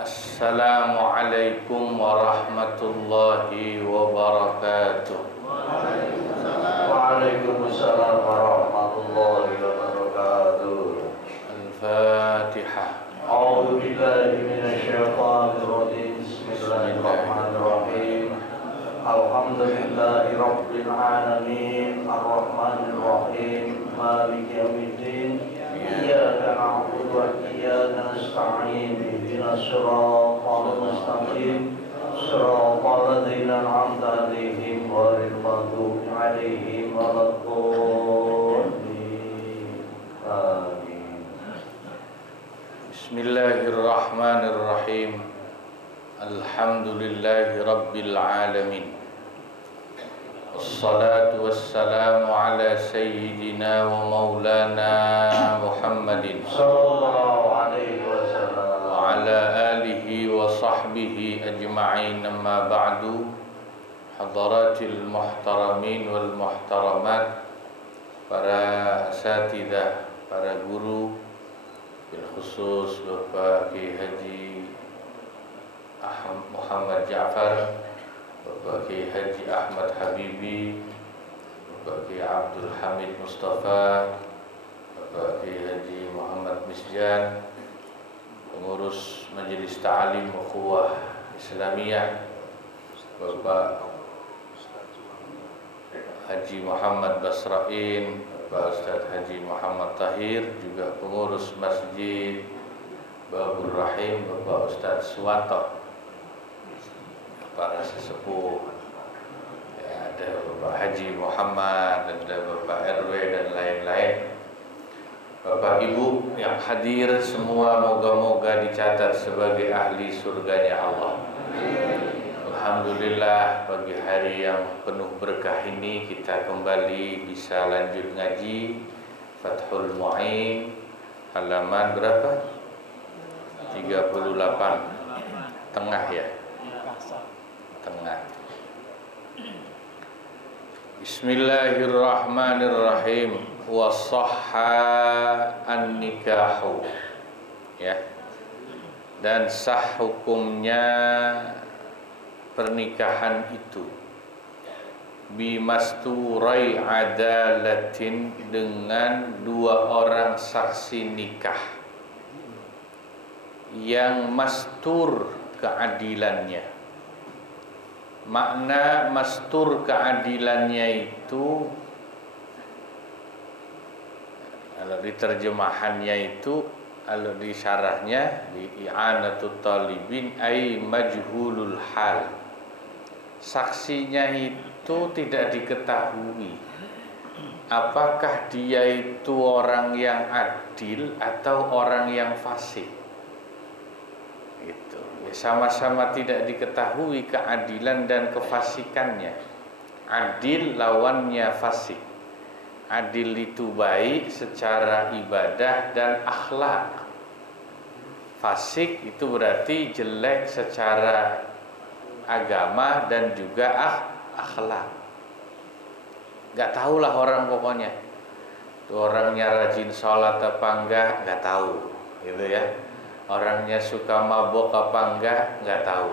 Assalamualaikum warahmatullahi wabarakatuh. Waalaikumsalam warahmatullahi wabarakatuh. Al-Fatihah. A'udzu billahi minasyaitonir rajim. Bismillahirrahmanirrahim. Alhamdulillahi rabbil alamin. Arrahmanir rahim. Maliki yaumiddin. Iyyaka na'budu wa iyyaka nasta'in. Ihdinas siratal mustaqim. Shiratal ladzina an'amta 'alaihim ghairil maghdubi 'alaihim waladdallin. Amin. Bismillahirrahmanirrahim. Alhamdulillahi rabbil alamin. Wassalatu wassalamu ala sayyidina wa maulana Muhammadin Sallallahu alaihi wasallam. wa ala alihi wa sahbihi ajma'in, amma ba'du. Hadaratil muhtaramin wal muhtaramat, para asatidzah, para guru, bil khusus Bapak Kiai Haji Muhammad Ja'far, Bapak Kiai Haji Ahmad Habibi, Bapak Kiai Abdul Hamid Mustafa, Bapak Kiai Haji Muhammad Misjan, pengurus Majelis Ta'lim Ukhuwah Islamiyah, Bapak Haji Muhammad Basrain, Bapak Ustaz Haji Muhammad Tahir, juga pengurus Masjid Babur Rahim, Bapak Ustaz Suwanto, para sesepuh, ya, ada Bapak Haji Muhammad, ada Bapak RW dan lain-lain. Bapak Ibu yang hadir semua, moga-moga dicatat sebagai ahli surganya Allah. Alhamdulillah, pagi hari yang penuh berkah ini kita kembali bisa lanjut ngaji Fathul Mu'in, halaman berapa? 38, tengah ya? Tengah. Bismillahirrahmanirrahim. Wa sahha an-nikahu, ya. Dan sah hukumnya pernikahan itu bimasturai adalatin, dengan dua orang saksi nikah yang mastur keadilannya. Makna mastur keadilannya itu, kalau diterjemahannya itu, kalau di syarahnya di i'anatut talibin ay majhulul hal. Saksinya itu tidak diketahui apakah dia itu orang yang adil atau orang yang fasik. Gitu. Ya, sama-sama tidak diketahui keadilan dan kefasikannya. Adil lawannya fasik. Adil itu baik secara ibadah dan akhlak. Fasik itu berarti jelek secara agama dan juga akhlak. Gak tahulah orang pokoknya. Tuh orangnya rajin sholat apa enggak, gak tahu, gitu ya. Orangnya suka mabok apa enggak, nggak tahu.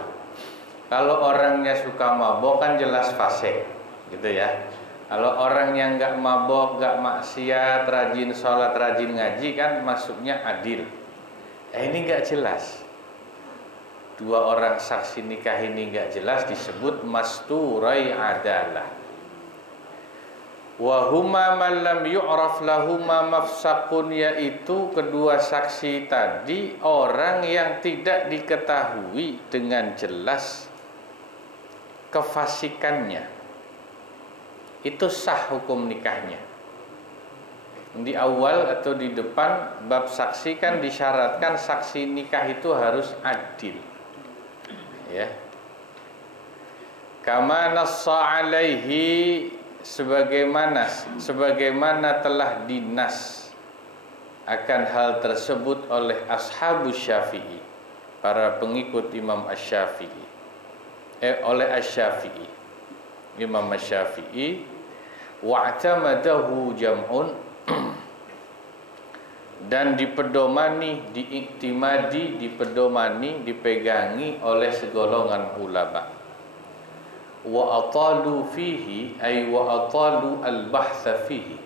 Kalau orangnya suka mabok kan jelas fasik, gitu ya. Kalau orang yang nggak mabok, nggak maksiat, rajin sholat, rajin ngaji, kan masuknya adil. Ini nggak jelas. Dua orang saksi nikah ini nggak jelas, disebut masturai adalah. Wahuma man lam yu'raf lahuma mafsaqun, yaitu kedua saksi tadi orang yang tidak diketahui dengan jelas kefasikannya. Itu sah hukum nikahnya. Di awal atau di depan bab saksi kan disyaratkan saksi nikah itu harus adil. Ya. Kama nassa alaihi, sebagaimana telah dinas akan hal tersebut oleh ashabus Syafi'i, para pengikut Imam Asy-Syafi'i, oleh Asy-Syafi'i, Imam Asy-Syafi'i, wa'tamadahu jam'un, dan dipedomani, diiktimadi, dipedomani, dipegangi oleh segolongan ulama. Wa atalu fihi ay wa atalu al-bahtha fihi,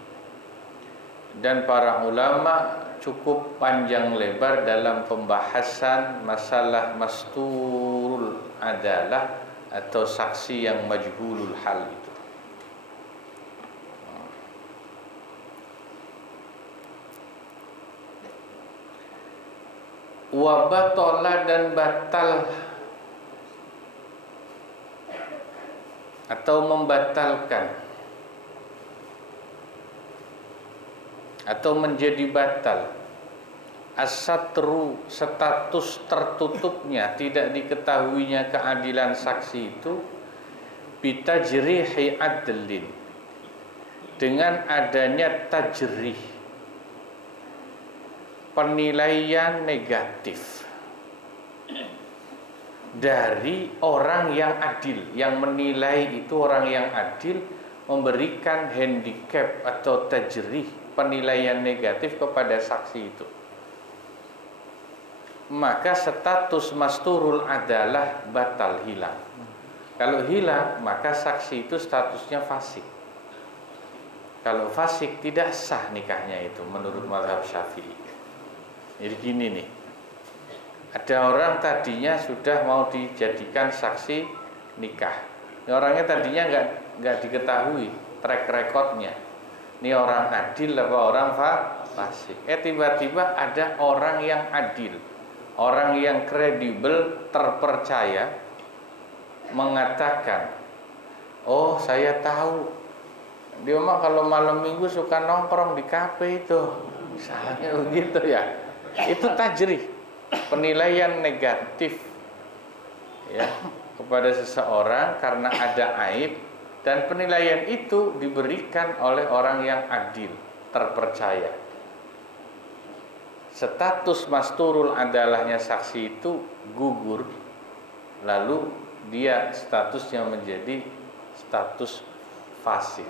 dan para ulama cukup panjang lebar dalam pembahasan masalah masturul adalah atau saksi yang majhulul hal itu. Wa batala, dan batal atau membatalkan atau menjadi batal as-satru, status tertutupnya, tidak diketahuinya keadilan saksi itu, bitajrihi adlin, dengan adanya tajrih, penilaian negatif dari orang yang adil. Yang menilai itu orang yang adil, memberikan handicap atau tajrih, penilaian negatif kepada saksi itu, maka status masturul adalah batal, hilang. Kalau hilang, maka saksi itu statusnya fasik. Kalau fasik, tidak sah nikahnya itu menurut mazhab Syafi'i. Jadi gini nih, ada orang tadinya sudah mau dijadikan saksi nikah. Ini orangnya tadinya nggak diketahui track recordnya. Ini orang adil apa orang fasik. Tiba-tiba ada orang yang adil, orang yang kredibel, terpercaya, mengatakan, oh saya tahu, dia mah kalau malam minggu suka nongkrong di kafe itu, misalnya begitu ya. Itu tajrih, penilaian negatif ya kepada seseorang karena ada aib, dan penilaian itu diberikan oleh orang yang adil, terpercaya. Status masturul adalahnya saksi itu gugur, lalu dia statusnya menjadi status fasik.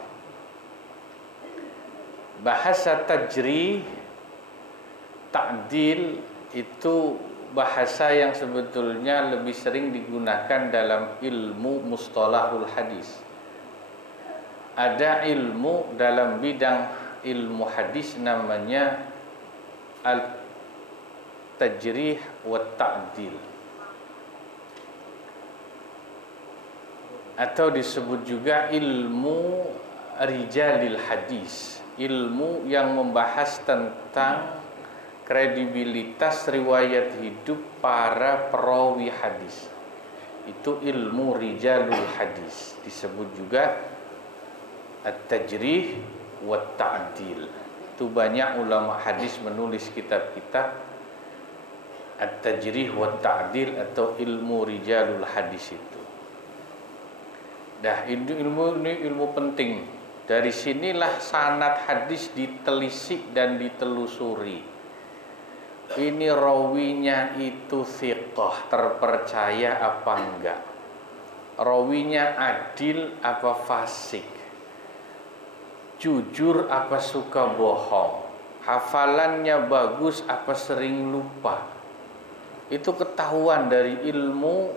Bahasa tajrih, ta'dil itu bahasa yang sebetulnya lebih sering digunakan dalam ilmu mustalahul hadis. Ada ilmu dalam bidang ilmu hadis namanya al-tajrih wa ta'dil, atau disebut juga ilmu rijalil hadis, ilmu yang membahas tentang kredibilitas riwayat hidup para perawi hadis. Itu ilmu rijalul hadis, disebut juga at-tajrih wa ta'dil. Itu banyak ulama hadis menulis kitab-kitab at-tajrih wa ta'dil atau ilmu rijalul hadis itu. Dah, ilmu ini ilmu penting. Dari sinilah sanad hadis ditelisik dan ditelusuri. Ini rawinya itu thiqah, terpercaya apa enggak, rawinya adil apa fasik, jujur apa suka bohong, hafalannya bagus apa sering lupa. Itu ketahuan dari ilmu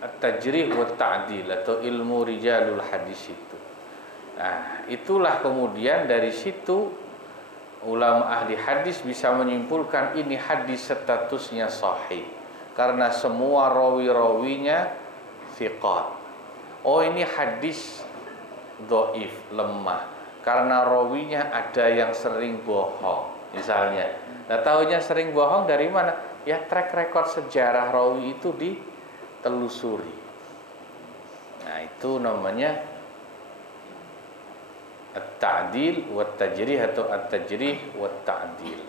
at-tajrih wa ta'dil atau ilmu rijalul hadis itu. Nah, itulah kemudian dari situ ulama ahli hadis bisa menyimpulkan ini hadis statusnya sahih karena semua rawi-rawinya thiqat. Oh, ini hadis dhaif, lemah, karena rawinya ada yang sering bohong misalnya. Nah, tahunya sering bohong dari mana? Ya track record sejarah rawi itu ditelusuri. Nah, itu namanya at-ta'dil wa tajrih atau at-tajrih wa ta'dil.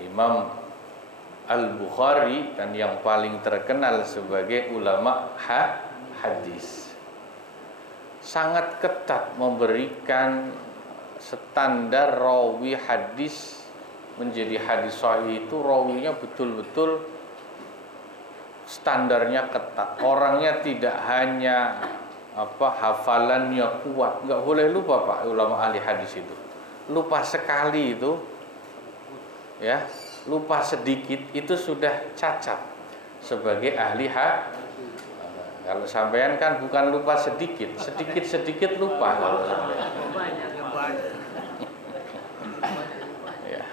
Imam Al-Bukhari kan yang paling terkenal sebagai ulama hadis, sangat ketat memberikan standar rawi hadis menjadi hadis sahih itu rawinya betul-betul standarnya ketat. Orangnya tidak hanya hafalannya kuat, nggak boleh lupa Pak ulama ahli hadis itu. lupa sekali itu, ya, lupa sedikit itu sudah cacat sebagai ahli kalau sampean kan bukan lupa sedikit lupa kalau sampean. Ya.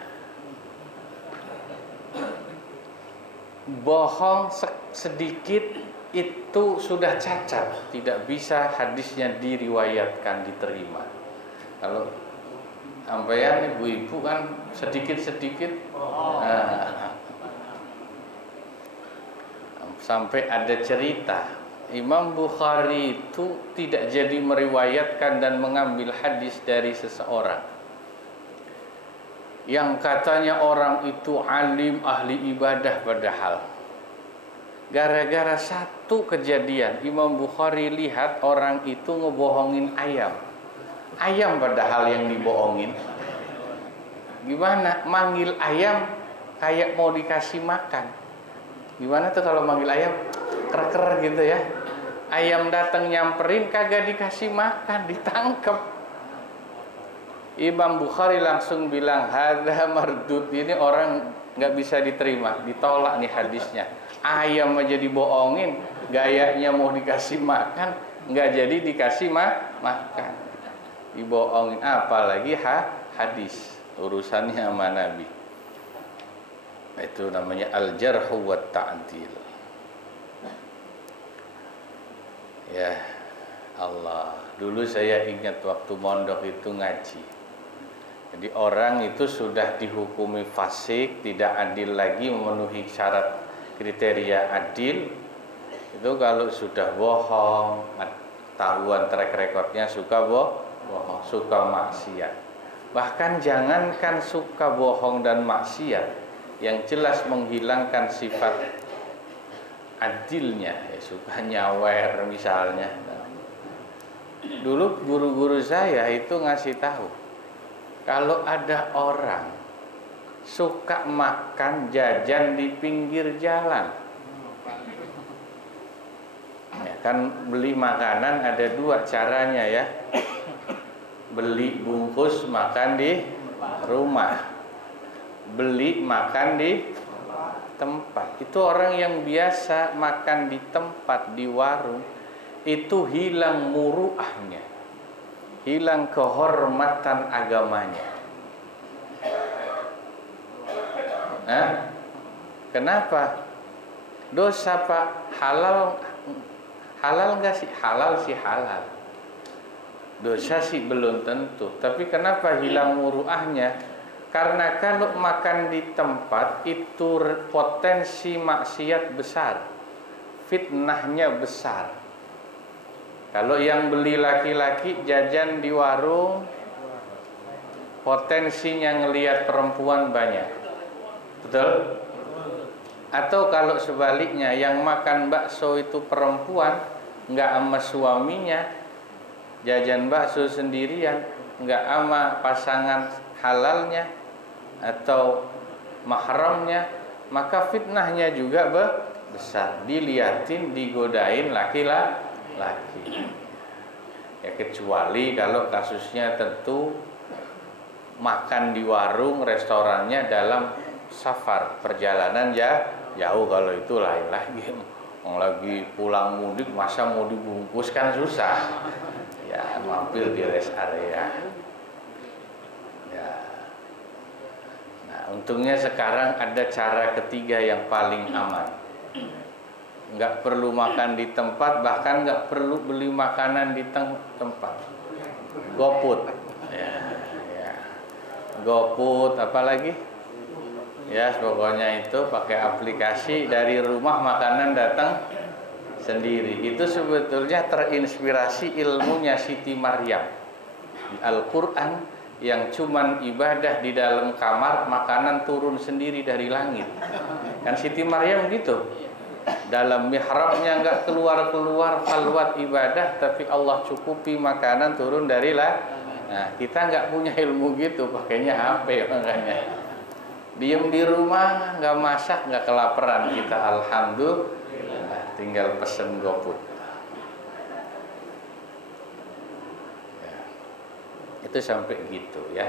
Bohong sedikit itu sudah cacat, tidak bisa hadisnya diriwayatkan, diterima. Kalau sampean ibu-ibu kan sedikit-sedikit, sampai ada cerita Imam Bukhari itu tidak jadi meriwayatkan dan mengambil hadis dari seseorang yang katanya orang itu alim, ahli ibadah, padahal gara-gara satu kejadian Imam Bukhari lihat orang itu ngebohongin ayam padahal yang dibohongin. Gimana manggil ayam kayak mau dikasih makan? Gimana tuh kalau manggil ayam ker gitu ya? Ayam datang nyamperin kagak dikasih makan, ditangkep. Imam Bukhari langsung bilang, hadza mardud, ini orang nggak bisa diterima, ditolak nih hadisnya. Ayam aja dibohongin, gayanya mau dikasih makan, nggak jadi dikasih makan, dibohongin, apalagi hadis urusannya sama Nabi. Itu namanya al-jarh wa ta'dil. Ya Allah, dulu saya ingat waktu mondok itu ngaji. Jadi orang itu sudah dihukumi fasik, tidak adil lagi, memenuhi syarat kriteria adil. Itu kalau sudah bohong, tahuan track recordnya suka bohong, suka maksiat. Bahkan jangankan suka bohong dan maksiat, yang jelas menghilangkan sifat adilnya, ya suka nyawer misalnya. Dulu guru-guru saya itu ngasih tahu, kalau ada orang suka makan jajan di pinggir jalan, ya kan beli makanan ada dua caranya ya, beli bungkus makan di rumah, beli makan di tempat. Itu orang yang biasa makan di tempat, di warung, itu hilang muruahnya, hilang kehormatan agamanya. Kenapa? Dosa Pak, halal nggak sih? Halal sih halal. Dosa sih belum tentu. Tapi kenapa hilang muruahnya? Karena kalau makan di tempat itu potensi maksiat besar, fitnahnya besar. Kalau yang beli laki-laki jajan di warung, potensinya ngelihat perempuan banyak, betul? Atau kalau sebaliknya yang makan bakso itu perempuan, nggak sama suaminya, jajan bakso sendirian, nggak sama pasangan halalnya atau mahramnya, maka fitnahnya juga besar. Diliatin, digodain laki-laki. Ya kecuali kalau kasusnya tentu makan di warung restorannya dalam safar, perjalanan jauh, kalau itu lain lagi. Lagi pulang mudik masa mau dibungkus kan susah. Ya mampir di rest area. Untungnya sekarang ada cara ketiga yang paling aman. Nggak perlu makan di tempat, bahkan nggak perlu beli makanan di tempat. GoFood, ya. GoFood, apalagi? Ya, pokoknya itu pakai aplikasi, dari rumah makanan datang sendiri. Itu sebetulnya terinspirasi ilmunya Siti Maryam di Al-Quran, yang cuman ibadah di dalam kamar, makanan turun sendiri dari langit. Kan Siti Maryam gitu, dalam mihrabnya nggak keluar-keluar khalwat ibadah, tapi Allah cukupi makanan turun dari langit. Nah, kita nggak punya ilmu gitu, pakainya HP makanya. Diem di rumah, nggak masak, nggak kelaparan, kita alhamdulillah, tinggal pesen GoFood. Itu sampai gitu ya.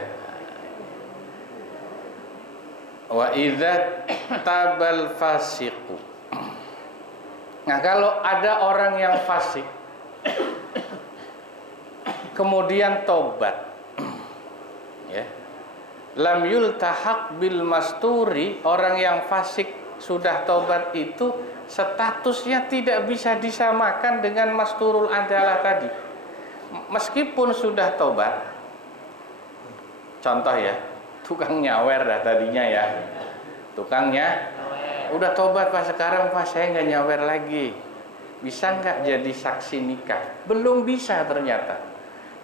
Wa idza tabal fasiqu. Nah, kalau ada orang yang fasik kemudian tobat, ya, lam yultahaq bil masturi, orang yang fasik sudah tobat itu statusnya tidak bisa disamakan dengan masturul adalah tadi. Meskipun sudah tobat, contoh ya, tukang nyawer dah tadinya ya, tukangnya udah tobat Pak, sekarang Pak saya nggak nyawer lagi, bisa nggak jadi saksi nikah? Belum bisa ternyata,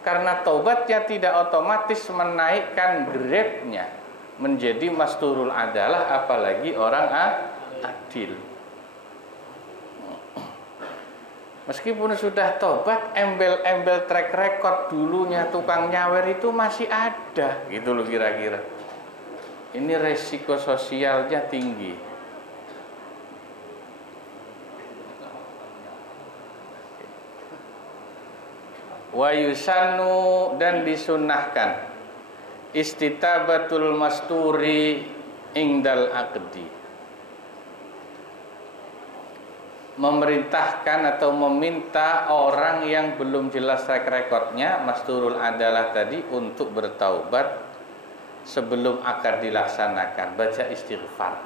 karena tobatnya tidak otomatis menaikkan grade-nya menjadi masturul adalah, apalagi orang adil. Meskipun sudah tobat, embel-embel track record dulunya tukang nyawer itu masih ada, gitu loh kira-kira. Ini resiko sosialnya tinggi. Wa yusannu, dan disunnahkan istitabatul masturi ingdal aqdi, memerintahkan atau meminta orang yang belum jelas track recordnya masturul adalah tadi untuk bertaubat sebelum akad dilaksanakan, baca istighfar.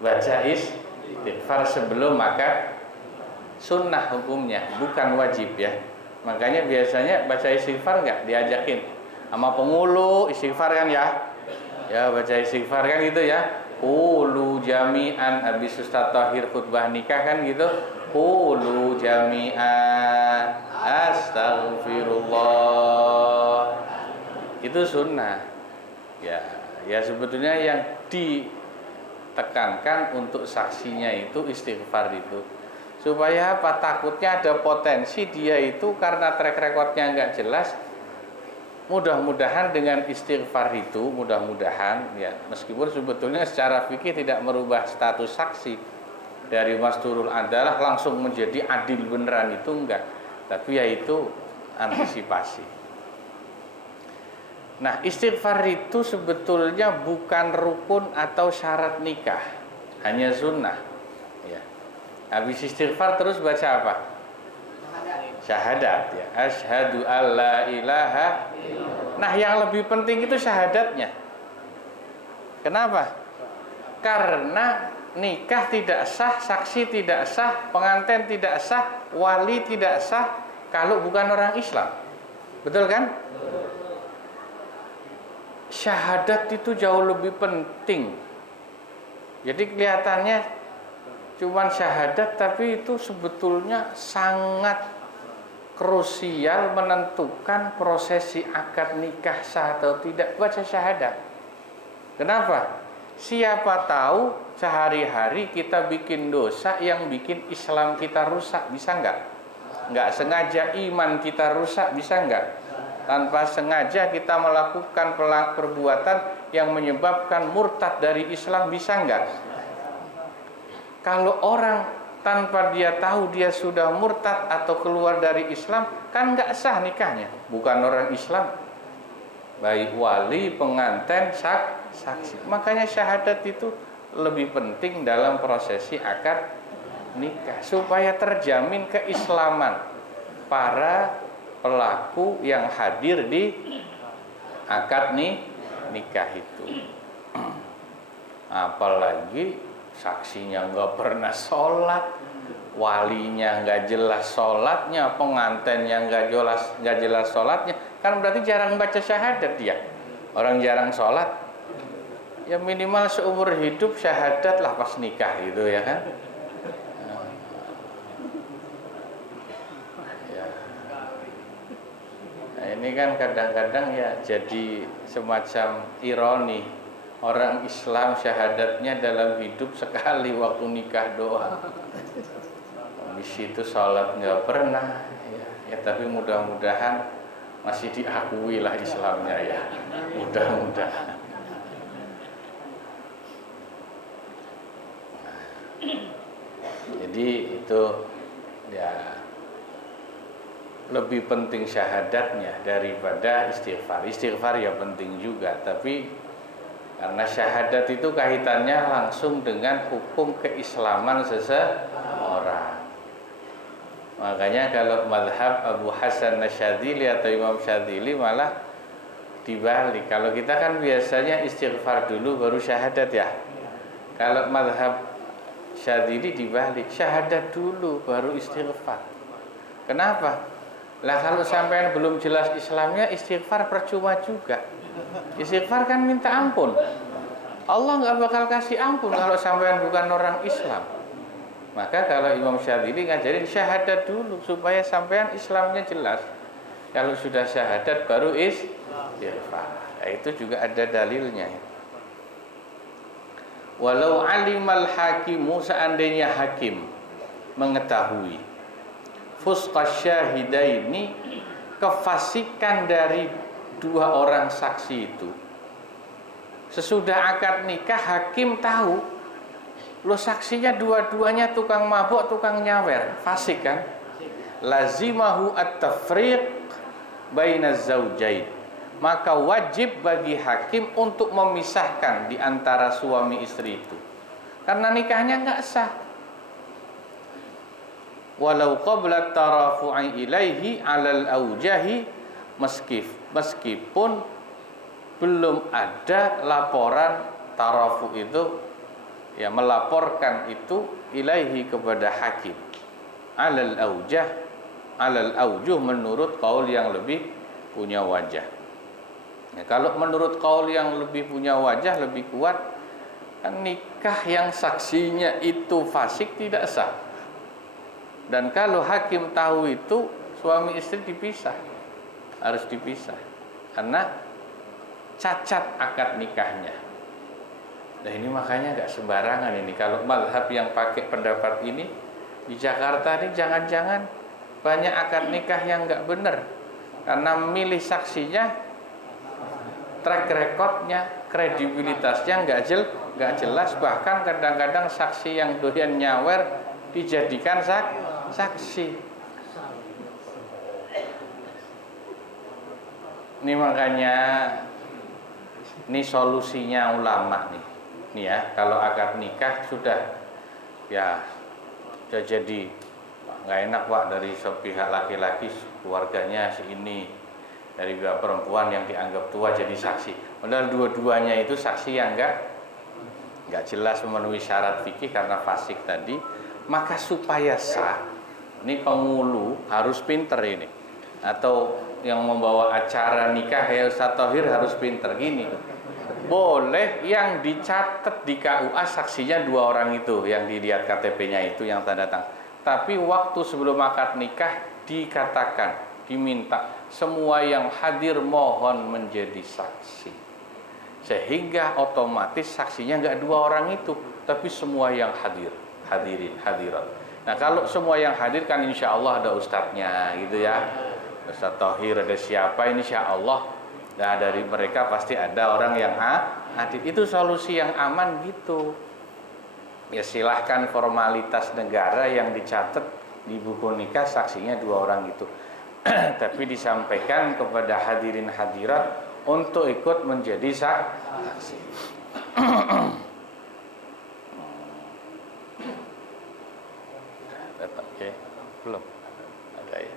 Baca istighfar sebelum akad, sunnah hukumnya, bukan wajib ya. Makanya biasanya baca istighfar nggak diajakin sama pengulu istighfar kan ya? Ya baca istighfar kan gitu ya. Qulu jami'an, habis Ustaz Tahir khutbah nikah kan gitu. Qulu jami'an astaghfirullah. Itu sunnah. Ya sebetulnya yang ditekankan untuk saksinya itu istighfar itu. Supaya apa? Takutnya ada potensi dia itu karena track recordnya nggak jelas. Mudah-mudahan dengan istighfar itu, mudah-mudahan ya, meskipun sebetulnya secara fikih tidak merubah status saksi dari masturul adalah langsung menjadi adil beneran, itu enggak, tapi ya itu antisipasi. Nah, istighfar itu sebetulnya bukan rukun atau syarat nikah, hanya sunnah ya. Habis istighfar terus baca apa? Syahadat ya. Asyhadu alla ilaha. Nah, yang lebih penting itu syahadatnya. Kenapa? Karena nikah tidak sah, saksi tidak sah, pengantin tidak sah, wali tidak sah kalau bukan orang Islam. Betul kan? Syahadat itu jauh lebih penting. Jadi kelihatannya cuman syahadat, tapi itu sebetulnya sangat krusial menentukan prosesi akad nikah sah atau tidak. Baca syahadat. Kenapa? Siapa tahu sehari-hari kita bikin dosa yang bikin Islam kita rusak, bisa enggak? Enggak sengaja iman kita rusak, bisa enggak? Tanpa sengaja kita melakukan perbuatan yang menyebabkan murtad dari Islam, bisa enggak? Kalau orang tanpa dia tahu dia sudah murtad atau keluar dari Islam, kan nggak sah nikahnya, bukan orang Islam, baik wali, pengantin, saksi. Makanya syahadat itu lebih penting dalam prosesi akad nikah, supaya terjamin keislaman para pelaku yang hadir di akad nikah itu. Apalagi saksinya nggak pernah sholat, walinya nggak jelas sholatnya, pengantinnya nggak jelas sholatnya, kan berarti jarang baca syahadat dia. Orang jarang sholat, ya minimal seumur hidup syahadat lah pas nikah gitu ya kan. Ya. Nah, ini kan kadang-kadang ya jadi semacam ironi. Orang Islam syahadatnya dalam hidup sekali waktu nikah doang. Di situ sholat nggak pernah, ya tapi mudah-mudahan masih diakui lah Islamnya ya, mudah-mudahan. Jadi itu ya lebih penting syahadatnya daripada istighfar. Istighfar ya penting juga, tapi Karena syahadat itu kaitannya langsung dengan hukum keislaman seseorang. Makanya kalau madhab Abu Hasan Asyadzili atau Imam Syadzili malah dibalik. Kalau kita kan biasanya istighfar dulu baru syahadat ya. Kalau madhab Syadzili dibalik, syahadat dulu baru istighfar. Kenapa? Lah kalau sampean belum jelas Islamnya, istighfar percuma juga. Istighfar kan minta ampun. Allah nggak bakal kasih ampun kalau sampean bukan orang Islam. Maka kalau Imam Syadzili ngajarin syahadat dulu supaya sampean Islamnya jelas. Kalau sudah syahadat baru istighfar. Nah, itu juga ada dalilnya. Walau alimal hakimu, seandainya hakim mengetahui fusqas syahidaini, kefasikan dari dua orang saksi itu. Sesudah akad nikah hakim tahu, lo saksinya dua-duanya tukang mabuk, tukang nyawer, fasik kan? Lazimahu at-tafriq bainaz zaujain. Maka wajib bagi hakim untuk memisahkan di antara suami istri itu. Karena nikahnya enggak sah. Walau qabla tarafu'i ilaihi 'alal aujahi, meskipun belum ada laporan tarafu itu, ya melaporkan itu ilaihi kepada hakim. 'Alal aujah, 'alal aujuh menurut qaul yang lebih punya wajah. Ya, kalau menurut qaul yang lebih punya wajah lebih kuat, kan nikah yang saksinya itu fasik tidak sah. Dan kalau hakim tahu itu, suami istri dipisah, harus dipisah, karena cacat akad nikahnya. Nah ini makanya nggak sembarangan ini. Kalau mazhab yang pakai pendapat ini di Jakarta ini jangan-jangan banyak akad nikah yang nggak benar, karena milih saksinya, track recordnya, kredibilitasnya nggak jelas. Bahkan kadang-kadang saksi yang doyan nyawer dijadikan saksi. Ini makanya ini solusinya ulama nih. Nih ya, kalau akad nikah sudah jadi nggak enak Pak, dari sepihak laki-laki keluarganya si ini, dari pihak perempuan yang dianggap tua jadi saksi. Padahal dua-duanya itu saksi yang nggak jelas memenuhi syarat fikih karena fasik tadi. Maka supaya sah, ini penghulu harus pinter ini, atau yang membawa acara nikah ya Ustaz Thohir harus pinter gini. Boleh yang dicatat di KUA saksinya dua orang itu, yang dilihat KTP-nya itu yang tanda tangan. Tapi waktu sebelum akad nikah dikatakan, diminta semua yang hadir mohon menjadi saksi. Sehingga otomatis saksinya nggak dua orang itu, tapi semua yang hadirin, hadirat. Nah kalau semua yang hadir kan insya Allah ada ustadznya gitu ya, Ustadz Thohir, ada siapa, insya Allah. Nah dari mereka pasti ada orang yang hadir. Itu solusi yang aman gitu. Ya silahkan formalitas negara yang dicatat di buku nikah saksinya dua orang itu. Tapi disampaikan kepada hadirin hadirat untuk ikut menjadi saksi. Oke, belum ada ya.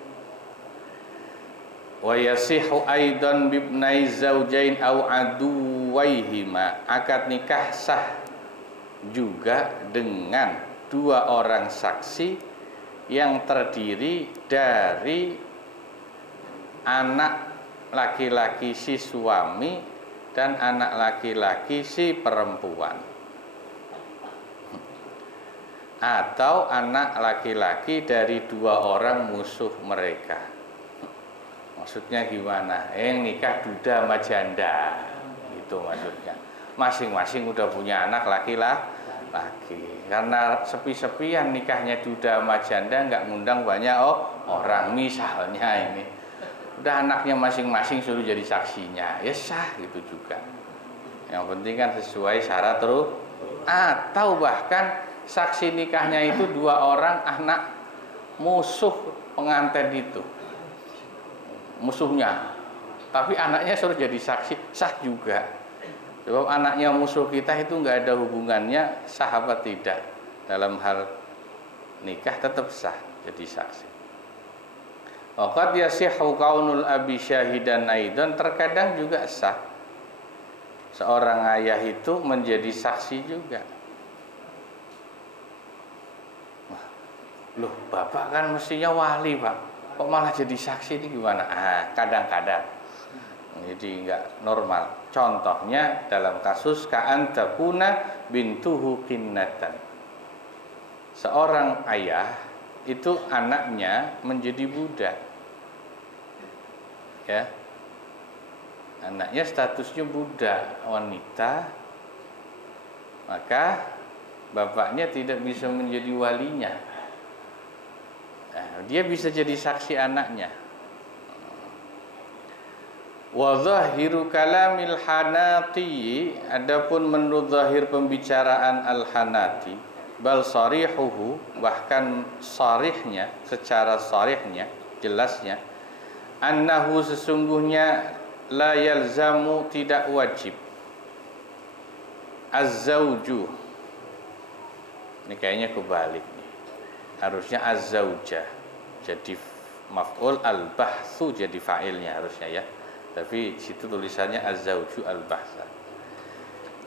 Wa yasihu aidan bibnai zaujain au aduwaihima, akad nikah sah juga dengan dua orang saksi yang terdiri dari anak laki-laki si suami dan anak laki-laki si perempuan, atau anak laki-laki dari dua orang musuh mereka. Maksudnya gimana? Nikah duda sama janda, itu maksudnya. Masing-masing udah punya anak laki-laki. Karena sepi-sepian nikahnya duda sama janda, nggak ngundang banyak orang. Misalnya ini, udah anaknya masing-masing suruh jadi saksinya, ya sah gitu juga. Yang penting kan sesuai syarat terus. Atau bahkan saksi nikahnya itu dua orang anak musuh pengantin itu, musuhnya, tapi anaknya suruh jadi saksi, sah juga. Sebab anaknya musuh kita itu nggak ada hubungannya, sahabat tidak. Dalam hal nikah tetap sah jadi saksi. Waqad yasihhu kaunul abi syahidan aidan, terkadang juga sah seorang ayah itu menjadi saksi juga. Loh, bapak kan mestinya wali, Pak. Kok malah jadi saksi ini gimana? Kadang-kadang. Jadi enggak normal. Contohnya dalam kasus ka'an takuna bintuhu qinnatan. Seorang ayah itu anaknya menjadi budak. Ya. Anaknya statusnya budak wanita. Maka bapaknya tidak bisa menjadi walinya. Nah, dia bisa jadi saksi anaknya. Wa zahiru kalamil hanati, adapun menurut zahir pembicaraan al-hanati, bal sarihuhu, bahkan sarihnya, secara sarihnya, jelasnya, annahu sesungguhnya la yalzamu, tidak wajib, az-zawju, ini kayaknya kebalik nih, harusnya az-zawjah, jadi maf'ul, al-bahthu jadi fa'ilnya harusnya ya. Tapi situ tulisannya az-zawju al-bahtha.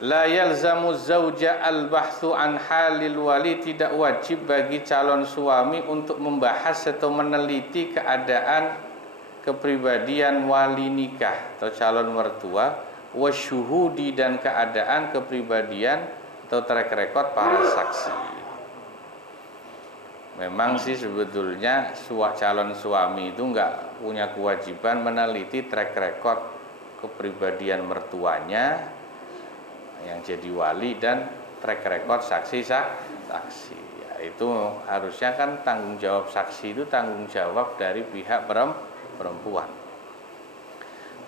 La yalzamu zauja al-bahthu an halil wali, tidak wajib bagi calon suami untuk membahas atau meneliti keadaan kepribadian wali nikah atau calon mertua, wasyuhudi, dan keadaan kepribadian atau track record para saksi. Memang sih sebetulnya calon suami itu enggak punya kewajiban meneliti track record kepribadian mertuanya yang jadi wali dan track record saksi-saksi. Ya, itu harusnya kan tanggung jawab saksi itu tanggung jawab dari pihak perempuan.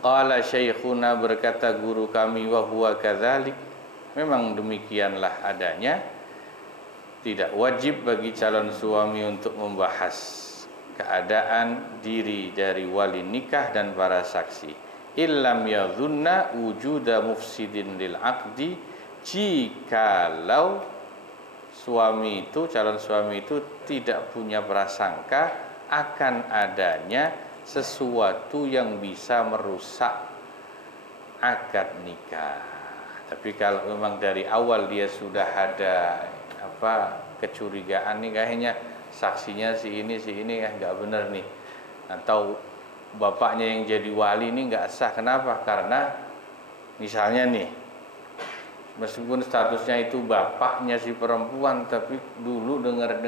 Qala syekhuna, berkata guru kami, wa huwa kadzalik, memang demikianlah adanya. Tidak wajib bagi calon suami untuk membahas keadaan diri dari wali nikah dan para saksi. Illam yadhunna wujuda mufsidin lil aqdi, jikalau suami itu, calon suami itu tidak punya prasangka akan adanya sesuatu yang bisa merusak akad nikah. Tapi kalau memang dari awal dia sudah ada kecurigaan nih, kayaknya saksinya si ini nggak bener nih, atau bapaknya yang jadi wali ini nggak sah. Kenapa? Karena misalnya nih, meskipun statusnya itu bapaknya si perempuan, tapi dulu dengar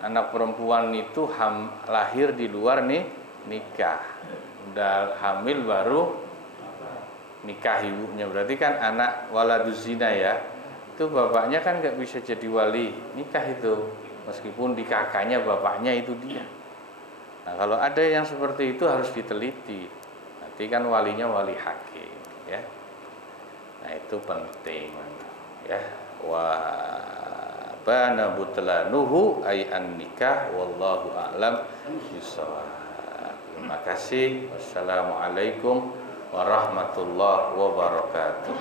anak perempuan itu lahir di luar nikah, udah hamil baru nikah ibunya, berarti kan anak waladuz zina ya. Itu bapaknya kan nggak bisa jadi wali nikah itu, meskipun di kakaknya bapaknya itu dia. Nah, kalau ada yang seperti itu harus diteliti. Nanti kan walinya wali hakim, ya. Nah, itu penting, ya. Wa bana butlanuhu ay an nikah wallahu a'lam bishawab. Terima kasih. Wassalamualaikum warahmatullahi wabarakatuh.